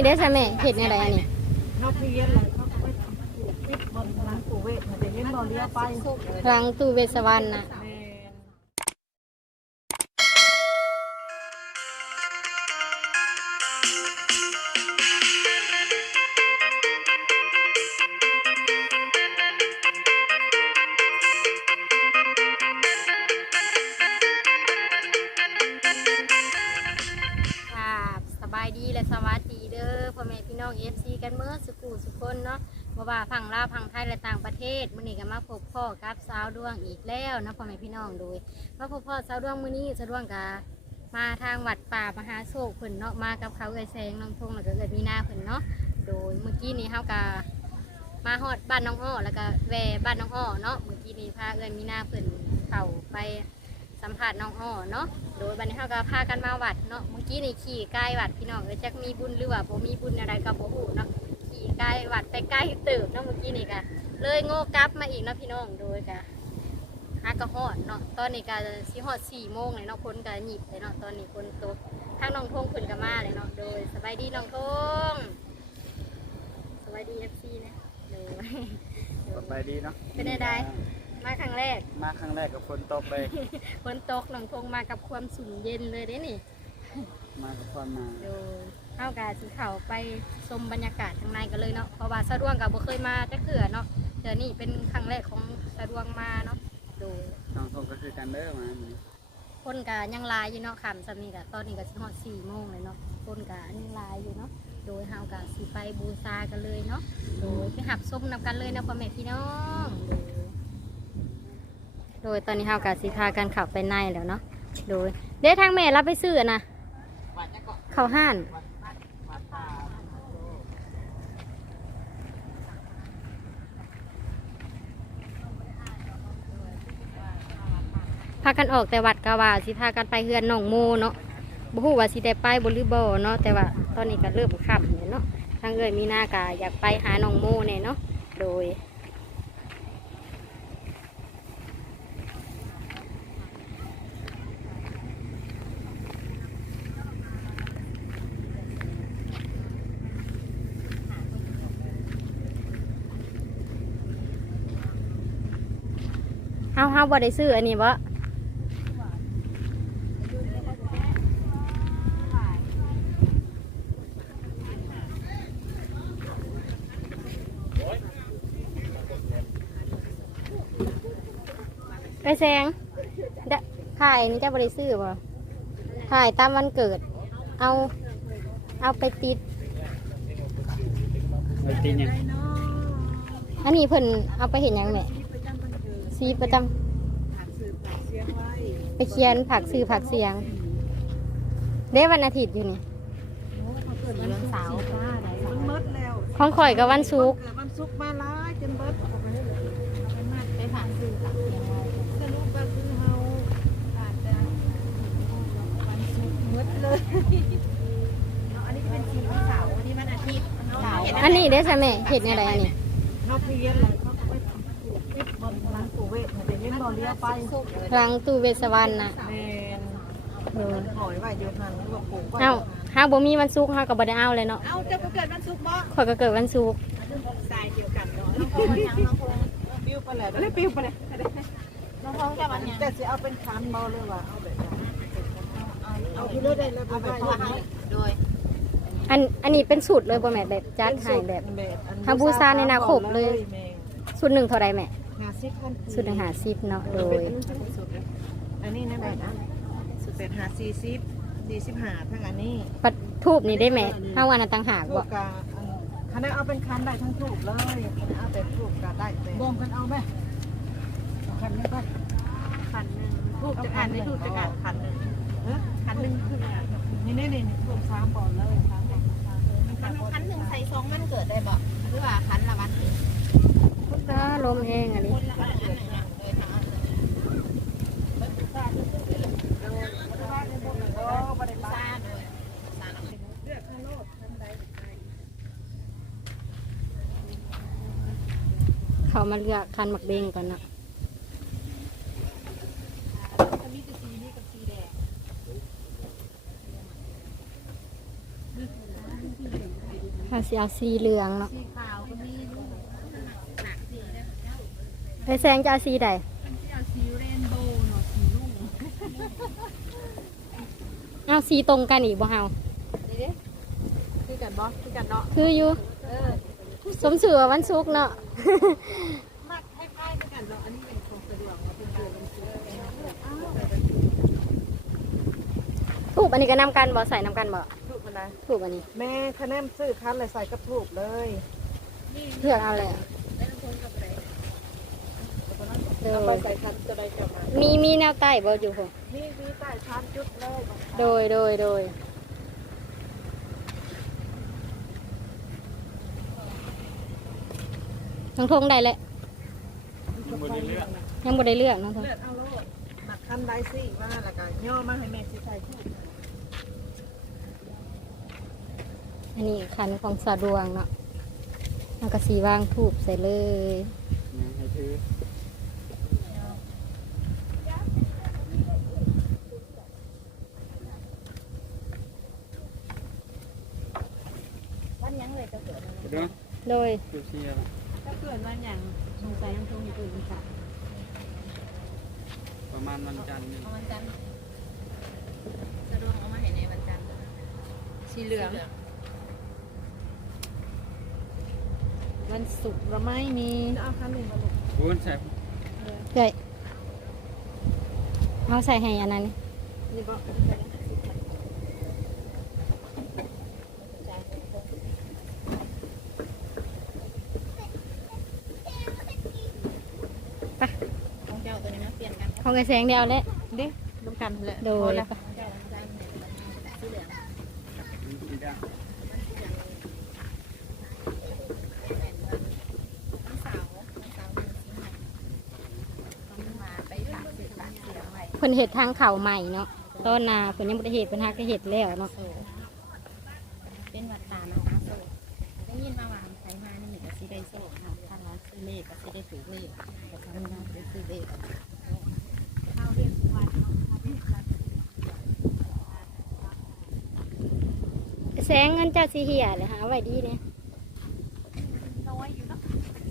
นี้ได้ใช่ไหมเห็ดในอะไรอันนี้นอกเรียนเลยเขาก็ไปทำปลูกปิดบนร้านปลูกเวทมันจะเห็นบ่อเลี้ยวไป รังตู้เวสวรรณน่ะาวดวงอีกแล้วนะพ่อแม่พี่น้องโดยมาพบพ่อสาวดวงมื้อนี้สาวดวงก็มาทางวัดป่ามหาโศกเพิ่นเนาะมากับเขาเอ้ยแสงน้องทงแล้วก็เอ้ยมีนาเพิ่นเนาะโดยเมื่อกี้นี้เฮาก็มาฮอดบ้านน้องอ้อแล้วก็แวบ้านน้องอ้อเนาะเมื่อกี้นี้พาเอ้ยมีนาเพิ่นเข้าไปสัมผัสน้องอ้อเนาะโดยบันนี้เขาก็พากันมาวัดเนาะเมื่อกี้นี่ขี่ใกล้วัดพี่น้องเออจักมีบุญหรือว่าบ่มีบุญอะไรกับบ่ฮู้เนาะขี่ใกล้วัดไปใกล้เติบเนาะเมื่อกี้นี่ก็เลยโง่กลับมาอีกเนาะพี่น้องโดยก็ หากระหอดเนาะตอนนี้ก็สิฮอด4โมงเลยเนาะคนก็หยิบเลยเนาะตอนนี้คนตกทางน้องทงเพิ่นก็มาเลยเนาะโดยสบายดีน้องทงสบายดี FC นะโดยสบายดีเนาะเป็นไงได้มาครั้งแรก มาครั้งแรกกับฝนตกเลยฝนตกน้องทงมากับความสุ่มเย็นเลยเด้นี่ มากับความมาโดยเข้ากาสีเขาไปชมบรรยากาศข้างในกันเลยเนาะเพราะว่าสะดวงกับบ่เคยมาจะเขื่อเนาะเดี๋ยวนี้เป็นครั้งแรกของสะดวงมาเนาะ โดยน้องทงก็คือกันเด้อมามื้อนี้คนกายังหลายอยู่เนาะคำสำนี้กะตอนนี้ก็สิฮอดสี่โมงเลยเนาะคนกายังหลายอยู่เนาะโดยเฮากะสิไปบูชากันเลยเนาะโดยไปหับส้มนำกันเลยนะพ่อแม่พี่น้องโดยโดยตอนนี้เฮากะสิพากันเขับไปในแล้วเนาะโดยเดี๋ยวทางแม่รับไปซื้ออะนะเข้าห้านพากันออกแต่วัดกะว่าสิพากันไปเฮือนหนองโมเนาะบ่ฮู้ว่าสิได้ไปบ่หรือบ่เนาะแต่ว่าตอนนี้ก็เริ่มค่ำแล้วเนาะทางเอ้ยมีหน้ากะอยากไปหาหนองโมแน่เนาะโดยเฮาเฮาบ่ได้ซื้ออันนี้บ่ แซงดะถ่ายนี่จะบ่ได้ซื้อบ่ถ่ายตามวันเกิด เอาเอาไปติด ไปตีหยังอันนี้เพิ่นเอาไปเห็นหยังแหม่ที่ประจำวันเกิดซีประจำผักสืบผักเสียงไว้ไปเขียนผักซื้อผักเสียงเด้วันอาทิตย์อยู่นี่โอ้เขาเกิดวันเสาร์ป้าไหนมันเบิดแล้วของข่อยกับวันศุกร์เกิดวันศุกร์มาหลายจนเบิดออกไปเลยไปมาไปผ่านสื่อผักเสียงไว้ สรุปก็คือเฮาอาจจะวันศุกร์เบิดเลยเนาะอันนี้จะเป็นสีวันเสาร์อันนี้วันอาทิตย์เนาะอันนี้ได้ใช่ไหมเห็ดในอะไรอันนี้นอกเรียนเลยเขาก็ไปทำปลูกปิดบนร้านปลูกเวทมันจะเห็นบ่อเลี้ยวไปรังตู้เวสวรรณน่ะแม่นเออหอยไว้เยอะนั่นหรือว่าปลูกไว้เอ้าหาบ่มีวันศุกร์เฮาก็บ่ได้เอาเลยเนาะเอาเจ้าก็เกิดวันศุกร์บ่ข่อยก็เกิดวันศุกร์ทรายเดียวกันเนาะน้องพงยังน้องพงปิ้วไปเลยแล้วปิ้วไปเลย น้องพงจะวันยังแต่สิเอาเป็นคันบ่หรือว่าเอาแบบเอาที่เลือได้เลยเอาแบบว่าโดยอันอันนี้เป็นสูตรเลยบ่แม่แบบจัดให้แบบทำบูชาในนาคบเลย สูตรหนึ่งเท่าไรแม่สูตรหนึ่งหาสิบเนาะโดย อันนี้นะแบบนะสุดเป็นหาสี่สิบสี่สิบหาทั้งอันนี้ปัดทูบนี่ได้ไหมเฮาวันนั้นต่างหากถูบ่กกะคันเอาเป็นคันได้ทั้งถูกเลยเอาแต่ถูกกะได้แต่บ่งกันเอาไหมคันนี้ก็ ขันหนึ่งทูบจะอ่านในทูบจะอ่านขันหนึ่งเออขันหนึ่งคือนี่นี่นี่รวมสามบ่อนเลยสามบ่อนสามเลยขันขันหนึ่งใส่ซองมันเกิดได้บ่หรือว่าขันละวันเกิดก็ลมแห้งอันนี้คนละวันอันหนึ่งอย่างโดยทางโอ้บริบาซาลโดยซาเนาะเลือกข้างโลดทำใดเขามาเลือกคันหมักเบงก่อนเนาะ มีแต่สีนี้กับสีแดง ถ้าสีเอาสีเหลืองเนาะสีขาวก็มีลูกหนักสีได้ไอแสงจะเอาสีใดที่เอาสีเรนโบว์เนาะสีลูกเอาสีตรงกันอีกบ่เฮานี่เด้คือกันบ่คือกันเนาะคืออยู่เออสมสื่อว่าวันศุกร์เนาะมากคล้ายๆกันเนาะอันนี้เป็นของสะดวกเนาะเป็นตัวเป็นสีอ้าวถูกอันนี้ก็นำกันบ่ใส่นำกันบ่ถูกมั นได้ถูกอันนี้แม่คะแนนซื้อพันเลยใส่กระถูกเลยเลือกเอาเลยอะเด้เอาไปอใส่พันจะได้กลับมามีมีแนวใต้บ่อยู่ผมนี่มีใต้ชั้นจุดเลยโดยโดยโดยน้องทงได้แหละบ่ได้เลือกยังบ่ได้เลือกน้องทงเลือดเอาโลดหมักคันได้สิว่าแล้วก็ย่อมาให้แม่สิใส่ถูก อันนี้คันของสะดวงเนาะมันก็สีวางถูกใส่เลยยังให้ถือวันยังเลยจะเกิดเด้อโดยคือเชียร์ถ้าเกิดวันอย่างสงสัยยังคงมีอื่นค่ะประมาณวันจันทร์นี่เอาวันจันทร์สะดวกเอามาให้ในวันจันทร์สีเหลือง วันศุกร์เราไม่มีจะเอาคันหนึ่งมาลูกคูณใส่เฮ้ยเอาใส่ให้อันนั้นนี่นี่บอกของเจ้าตัวนี้มาเปลี่ยนกัน ของไอ้แสงเดียวแหละดิน้ำกันเลยโดยเจ้าวันจันทร์สีเหลือง อีกอะ วันเสาร์วันเสาร์หนึ่งสิงหาคมมาไปฝากสื่อฝากเสียงไว้ เพิ่ นเห็ดทางเข่าใหม่เนาะต้นนาเพิ่นยังบ่ได้เห็ดเพิ่นฮักก็เห็ดแล้วเนาะโสเป็นวัดตานะคะโสได้ยินมาว่าใช้มานี่ก็สิได้โสค่ะถ้าร้านซื้อเลขก็สิได้ถูกเลขก็ทำงานได้ซื้อเลขเข้าเรียกวัดแสงเงินเจ้าสิเหียเลยหาไว้ดีเนี่ยน้อยอยู่เนาะ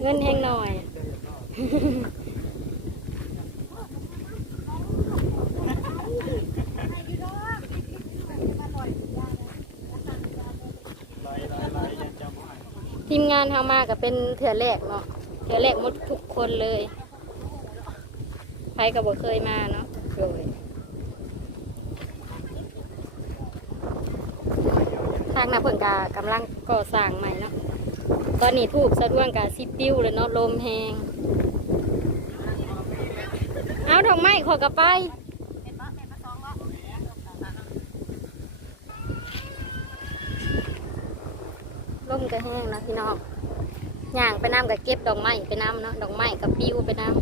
เงินแห้งหน่อย ไล่ไล่ไล่ยังจำไม่ ทีมงานเฮามาก็เป็นเถื่อแรกเนาะเถื่อแรกหมดทุกคนเลยใครก็บ่เคยมาเนาะโดยทางนาเพิ่นกกำลังก่อสร้างใหม่เนาะตอนนี้ทูบสะดวงกะสิปิ้วเลยเนาะลมแหงเอาดอกไม้ขอกระไป ลมก็แห้งนะพี่น้องย่างไปน้ำกับเก็บดอกไม้ไปน้ำเนาะดอกไม้กับปิ้วไปน้ำ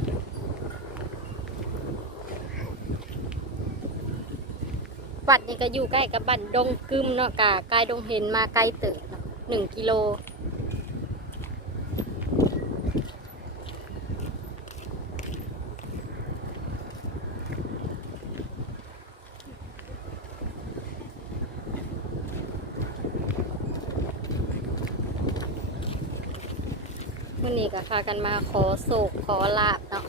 วัดนี่ก็อยู่ใกล้กับบ้านดงกึมเนาะกะไกลดงเห็นมาไกลเติบหนึ่งกิโล พากันมาขอโศกขอลาบเนาะ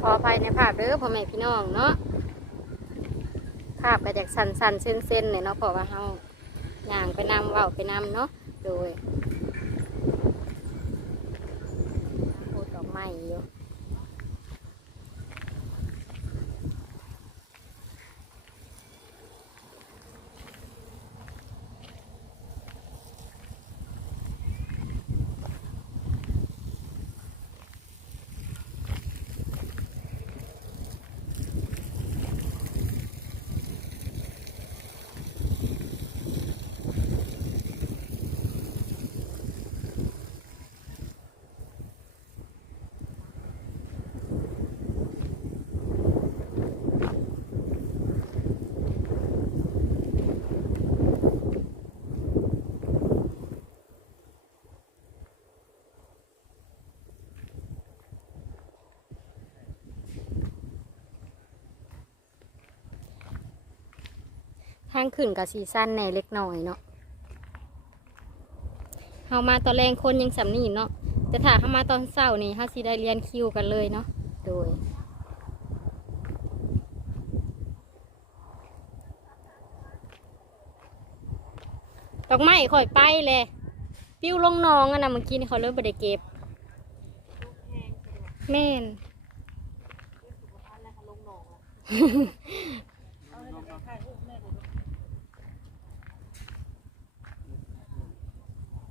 ขออภัยในภาพเด้อพ่อแม่พี่น้องเนาะภาพก็จากสันสันๆเส้นๆเส้นๆเลยเนาะเพราะว่าเฮาย่างไปนำเว่าไปนำเนาะโดย พูด ทางขึ้นกับสีสั้นแหน่เล็กน้อยเนาะเฮามาตอนแรงคนยังสำนีเนาะแต่ถ้าเข้ามาตอนเช้านี่เฮาสิได้เรียนคิวกันเลยเนาะโดยดอกไม้ข่อยไปเลยปิ้วลงนองอะนะเมื่อกี้นี่เขาเริ่มไปได้เก็บแม่น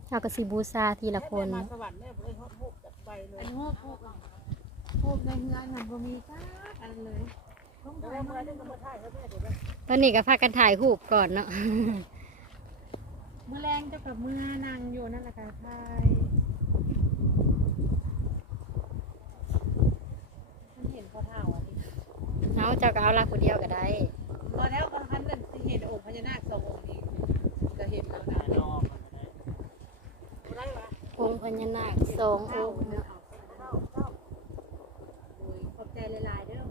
เอากระสีบูซาทีละคนมาสวรรค์แม่บ่ได้ฮอดฮูกจากไปเลยอันนี้ฮูกฮูกฮูกในเงินมันบ่มีจ้าอันเลยลงไปมาได้มาถ่ายให้แม่เดี๋ยวตอนนี้ก็พากันถ่ายรูปก่อนเนาะมื้อแรงเจ้ากับมื้อนั่งอยู่นั่นแหละค่ะถ่ายมันเห็นพอเท่าอันนี้เอาเจ้าก็เอาลาคนเดียวก็ได้พอแล้วบางครั้งนั่นสิเห็นองค์พญานาคสององค์นี้ก็เห็นแล้วนะ ภายนอก บ่ได้วะ องค์พญานาคสององค์เนาะขอบใจหลายๆเด้อ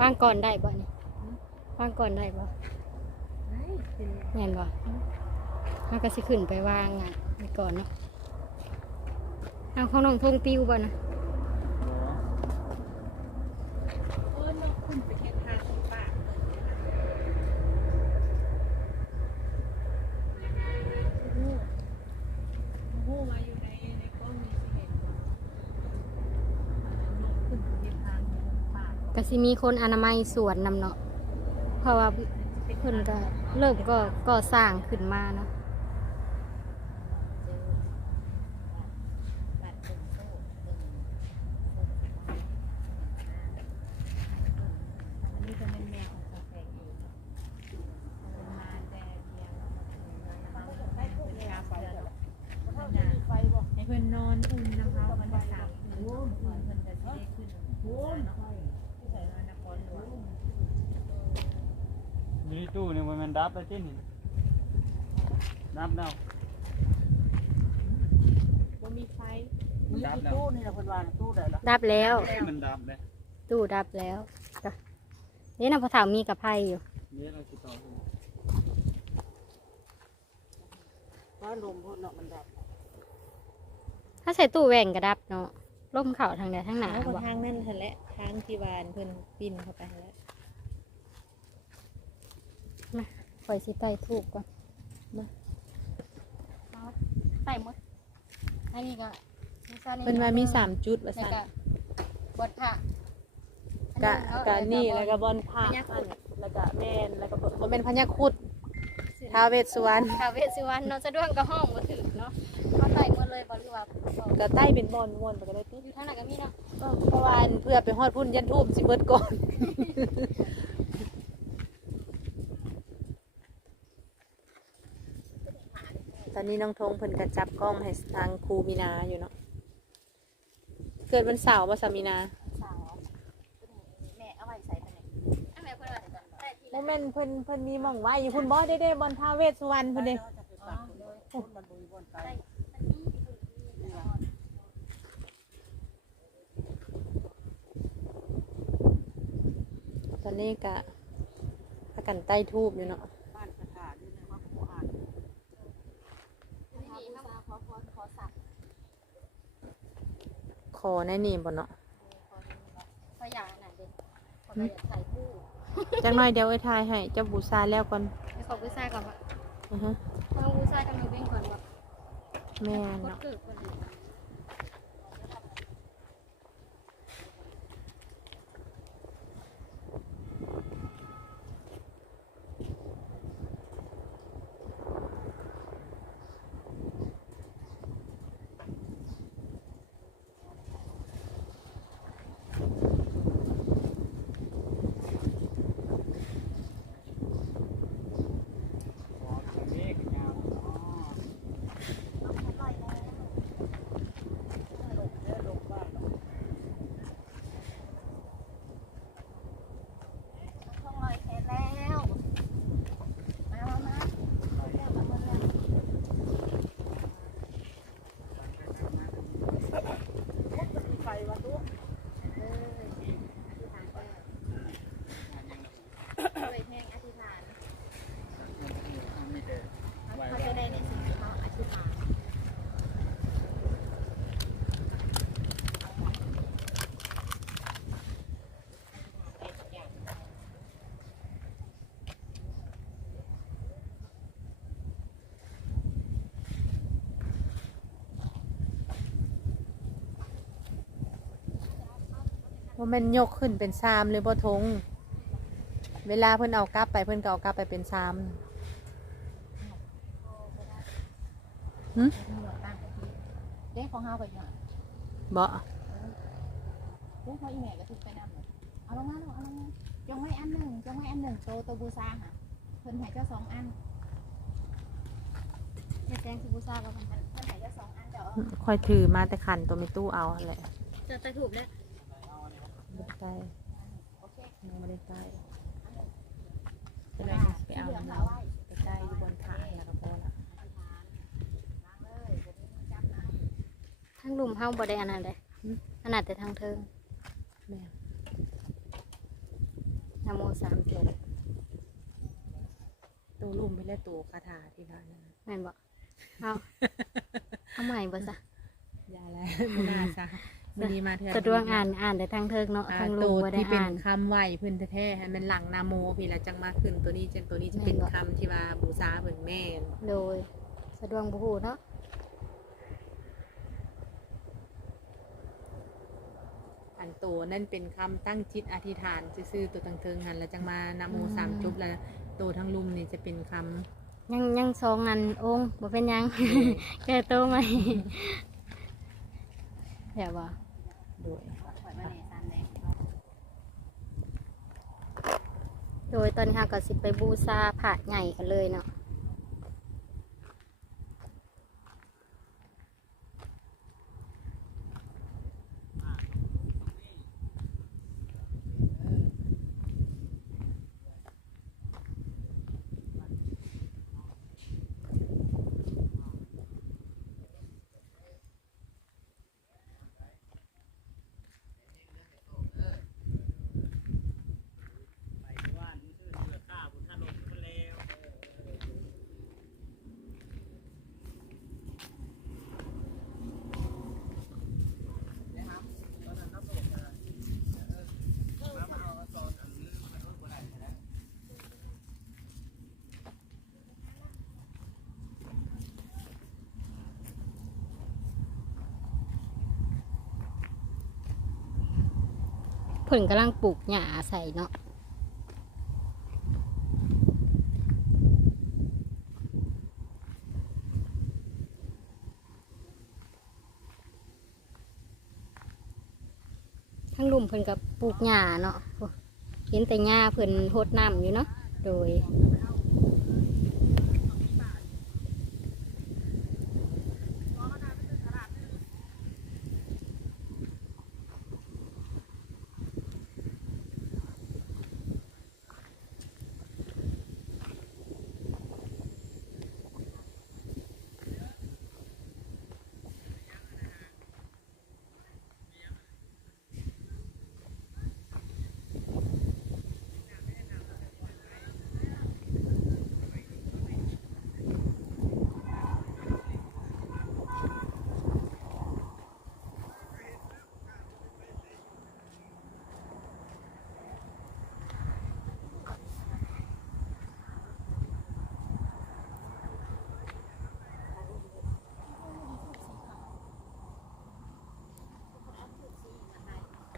ว่างก่อนได้บ่นี่ว่างก่อนได้บ่เฮ้ยเป็นแม่นบ่เอาก็สิขึ้นไปวางอะไปก่อนเนาะเอาของน้องทงปิ้วบ่นะ เออนกขึ้นไปเฮ็ดทางของป้าโอ้โหโอ้โหมาอยู่ในในกล้องนี่สิเห็นบ่นกขึ้นไปเฮ็ดทางของป้า ก็ สิมีคนอนามัยสวนนำเนาะเพราะว่าเพิ่นก็เริ่มก็ก่อสร้างขึ้นมาเนาะบัตรเป็นโซ่เป็นอันนี้จะเป็นแมวของแฟเองเป็นมาแต่เดียวบางคนให้ผู้ยาไฟไฟบอกให้เพื่อนนอนอุ่นนะคะมันจะสามคืนเพื่อนจะได้ขึ้นเนาะที่ใส่นครหลวงอยู่ในตู้นี่มันดับไปที่นี่ดับแล้วบ่มีไฟดับแล้วตู้นี่แหละเพิ่นว่าตู้ได้ละดับแล้ว มันดับเลยตู้ดับแล้วจ้ะนี่นะพอถามมีกับไพ่อยู่เดี๋ยวเราติดต่อว่าลมพุ่นเนาะมันดับ ถ้าใส่ตู้แหว่งก็ดับเนาะ ล่มเข่าทางใดทางหนาเอาบ่ทางนั่นแหละทางที่บานเพิ่นปีนเข้าไปแล้วปล่อยสิไต่ถูกก่อนมาเอาไต่หมดอันนี้ก็เพิ่นว่ามีสามจุดว่าแล้วซั่นก็บดค่ะกะอักะเอานี่เอาแล้วก็บอลพระพญาครุฑแล้วก็แม่นแล้วก็บ่แม่นพญาครุดท้าวเวสสุวรรณท้าวเวสสุวรรณเนาะสะดวกก็ห้องบ่ถึกเนาะเขาไต่หมด เลยบ่หรือว่าบ่ก็ใต้เป็นบอลวนไปก็ได้ติอยู่ทางไหนก็มีเนาะเออเพราะว่าอันเพื่อไปฮอดพุ่นยันทูบสิเบิดก่อนตอนนี้น้องธงเพิ่นก็จับกล้องให้ทางครูมีนาอยู่เนาะเกิดวันเสาร์บ่สามีนาแม่เอาไว้ใส่ไปไหนอันไหนเพิ่นว่าใส่ทีโมเมนเพิ่นเพิ่นมีหม่องไว้อยู่พุ่นบ่ได้ได้บอลท้าวเวสสุวรรณเพิ่นเด้ต อนนี้ก็พากันใต้ทูบอยู่เนาะบ้านกระถาอยู่ในวัดผู้อ่านขอแน่นี่บ่เนาะพยาอันไหนเด็กขออยากใส่ผู้จังหน่อยเดี๋ยวไอ้ทายให้เจ้าบูชาแล้วก่อนไปขอบูชาก่อนว่าอือฮะขอบูชากับมือเบ้งก่อนว่าแม่นกดเนาะ ว่าแมันยกขึ้นเป็นซามเลยบ่ทง เวลาเพิ่นเอากลับไปเพิ่นก็เอากลับไปเป็นซามหึตำรวจตั้งไปที่เด็กของเฮาไปยังบ่เด็กเขาอีแม่ก็ทุกไปนำเลยเอาลงมาลูกเอาลงมาจงไว้อันหนึ่งจงไว้อันหนึ่งโตโตบูซาค่ะเพิ่นให้เจ้าสองอันแม่แตงสิบูซากับมันเพิ่นให้เจ้าสองอันเจ้าเอาคอยถือมาแต่ขันตัวไม่ตู้เอาหั่นแหละจะตะถูกแล้วบ่ ได้ใต้โอเคยังไม่ได้ใต้ไปเลยไปเอาน้ำไว้ไปใต้อยู่บนขาแล้วก็พอละล้างเลยเดี๋ยวนี้จับเอาทั้งลุมเฮาบ่ได้อันนั้นเลยขนาดแต่ทางเทิงแม่นะโมสามจบตัวลุ่มไปแล้วตัวคาถาที่ว่านั่นน่ะแม่นบ่เอาเอาใหม่บ่ซะยาแล้วบ่น่าซะ มื้อนี้มาเทื่อสะดวกอ่านอ่านแต่ทางเทิงเนาะอ่าทางลุตัมวบ่ได้ที่เป็นอ่าน คำไหวเพิ่นแท้ๆให้มันหลังนาโมพี่ละจังมาขึ้นตัวนี้จังตัวนี้จะเป็นแม่นบ่ คำที่ว่าบูชาเพิ่นแม่นโดย สะดวกบ่ฮู้เนาะอันโตนั่นเป็นคำตั้งจิตอธิษฐานซื่อๆตัวตังเทิงหันแล้วจังมานาโมสามจบแล้วโตทั้งลุมนี่จะเป็นคำ ยังยังสองอันองค์บ่เป็นหยัง แก่โตไหมเดี๋ยวบ่ โดยปล่อยโดยตอนนี้เราก็สิไปบูชาผาดใหญ่กันเลยเนาะ เพิ่นกำลังปลูกหญ้าใส่เนาะทั้งลุมเพิ่นกับปลูกหญ้าเนาะเห็นแต่หญ้าเพิ่นโหดน้ำอยู่เนาะโดย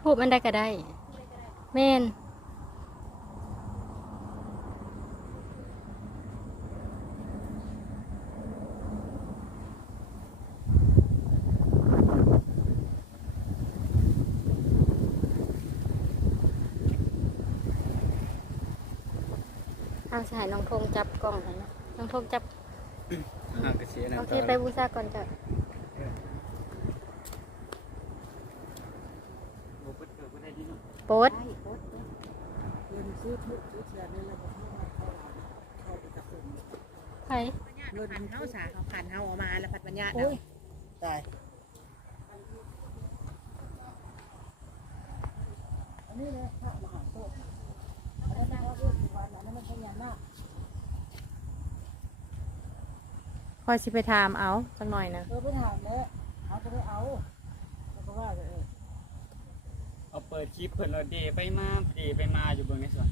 ทู บอันใดก็ได้ แม่นเอาสายน้องพงจับกล้องกันนะน้องพงจับ อ่ากระเสียน้ำโอเคตาไปบูชาก่อนจ้ะ โอ้เปิดเกิดบ่ได้ดีเนาะ โป๊ดได้โอ๊ตเด้อเงินซื้อทุกซื้อเสียนี่แล้วก็เข้ามาเข้าร้านเข้าไปกับผมไผ่เงินเฮาสาเขาผ่านเฮาออกมาแล้วพัดปัญญาโอ้ยตายอันนี้เลยพระมหาโชคอันนั้นว่าเรื่องสุวรรณอันนั้นมันพญานาคคอยสิไปถามเอาสักหน่อยนะเออไปถามแล้วเขาจะได้เอาแล้วก็ว่าไปเออ เอาเปิดคลิปเพิ่นเราเดไปมาเดไปมาอยู่เบิ่งในสวน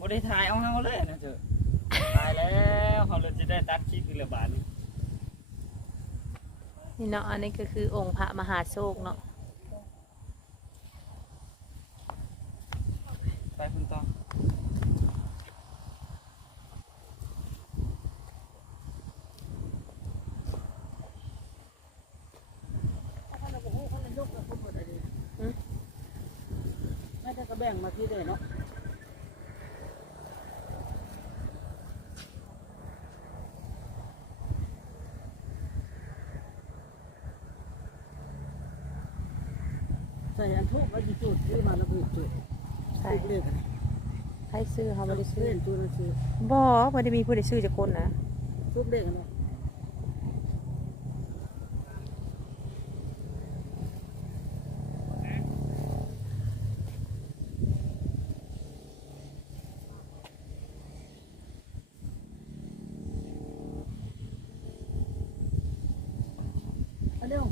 บ่ได้ถ่ายเอาเฮาเลยนะเถอะตายแล้วเขาเลยจะได้ตัดคลิปอีกละบาทนี่นี่เนาะอันนี้ก็คือองค์พระมหาโชคเนาะไปคุณต้อง มาที่เด้เนาะใส่อันทุกไว้ที่จุดที่มาระเบิดจุดใช่ทุกเลขอะไรใครซื้อเขาบ่ได้ซื้อเล่นจุดละซื้อบ่บ่ได้มีผู้ใดซื้อจากคนนะทุกเลขอะไรอันนี้ข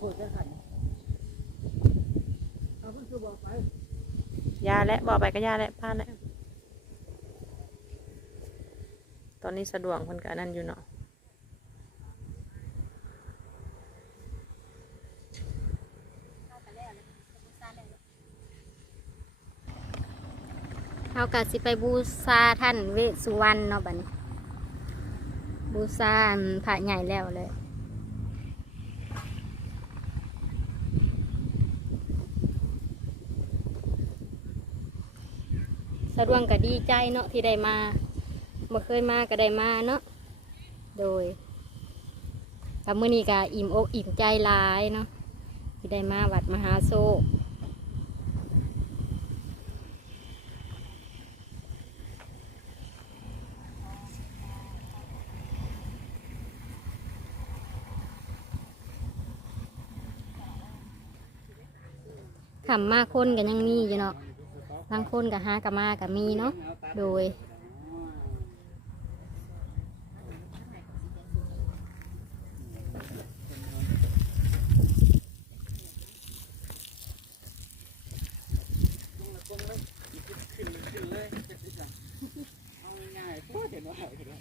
องผมจะขันเอาเพิ่งคือบอกไปยาและบ่ไปก็ยาและพานและตอนนี้สะดวกคนกับนนั้นอยู่เนาะเฮากะสิไปบูชาท่านเวสสุวรรณเนาะบัดนี้บูชาพระใหญ่แล้วเลยะดวงก็ดีใจเนาะที่ได้มาบ่เคยมาก็ได้มาเนาะโดยกับมื้อนี้ก็อิ่มอกอิ่มใจหลายเนาะที่ได้มาวัดมหาโซขำมากคนกันยังมีอยู่เนาะ บางคนกับหากับมากับมีเนาะโดย ขึ้นเลยขึ้นเลยเป็นที่สั่งเอาง่ายๆพูดเห็นว่าเห็นว่า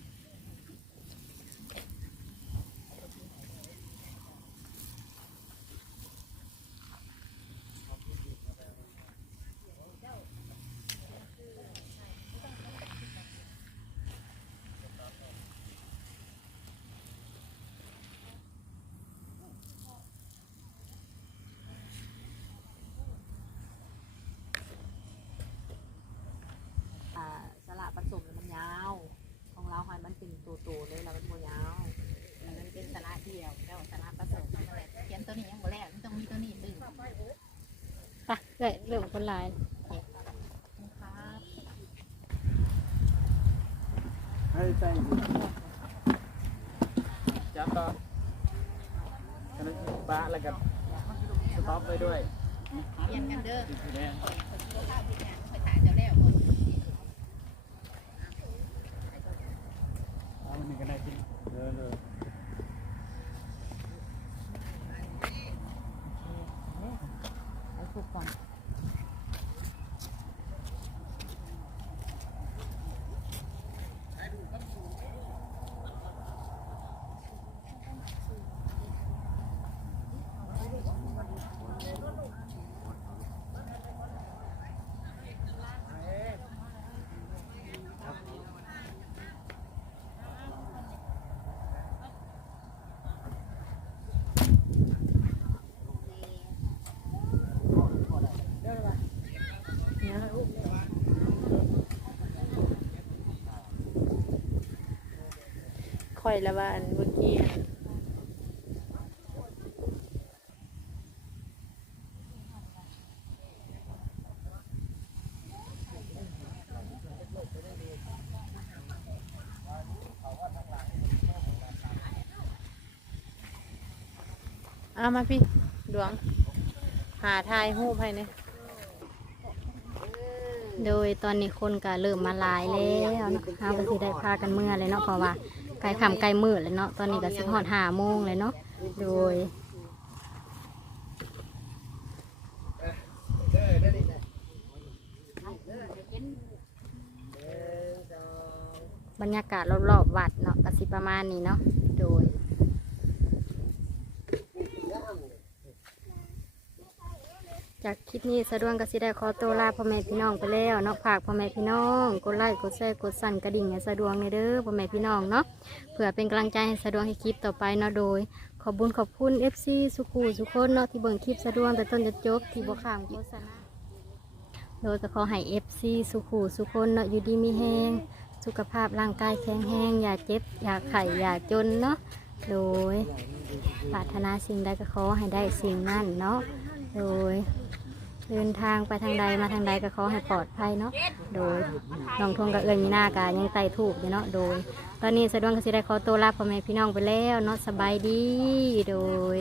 อ่าสละผสมแล้วมันยาว ของเราให้มันเป็นตัวโตเลยแล้วมันบ่ยาว มันเป็นสาระเดียวแล้วสาระผสมกันเลยเขียนตัวนี้ยังบ่แล้วมันต้องมีตัวนี้ดึง ไป เรื่องคนหลาย ครับ ให้ใจจับต่อกันนั้นปะแล้วก็สต็อปไปด้วย เรียนกันเด้อ สีแดง ข้าวที่งานไปถ่ายเจ้าแล้วหมด เอาหนึ่งกันได้กินเลยเลย เอาทุกก่อน ค่อยละว่าอันเมื่อกี้อันเอามาพี่ ดวง หาทายหูปให้เนี่ยโดยตอนนี้คนก็เริ่มมาหลายแล้วนะเฮาก็สิได้พากันเมื่อเลยเนาะเพราะว่า ไกลค่ำไกลมืดเลยเนาะตอนนี้ก็สิฮอดหาโมงเลยเนาะโดยบรรยากาศรอบๆวัดเนาะกสิประมาณนี้เนาะโดยจากคลิปนี้สะดวกก็สิได้ขอตัวลาพ่อแม่พี่น้องไปแล้วเนาะฝากพ่อแม่พี่น้อง กดไลค์กดแชร์กดสั่นกระดิ่งให้สะดวกในเด้อพ่อแม่พี่น้องเนาะ พื่อเป็นกำลังใจให้สะดวกให้คลิปต่อไปเนาะโดย ขอบุญขอบคุณ FC สุขูสุคนเนาะที่เบิ่งคลิปสะดวกแต่ต้นจนจบที่บ่ข้ามโฆษณาโดยก็ขอให้ FC สุขูสุคนเนาะอยู่ดีมีแฮงสุขภาพร่างกายแข็งแรงอย่าเจ็บ อย่าไข้อย่าจนเนาะโดยปรารถนาสิ่งใดก็ขอให้ได้สิ่งนั้นเนาะโดยเดินทางไปทางใดมาทางใดก็ขอให้ปลอดภัยเนาะ โดยน้องทงกับเอิญมีหน้ากายังไต่ถูกอยู่เนาะ โดย ตอนนี้สะดวกกสิได้ขอตัวลาพ่อแม่พี่น้องไปแล้วเนาะสบายดีโดย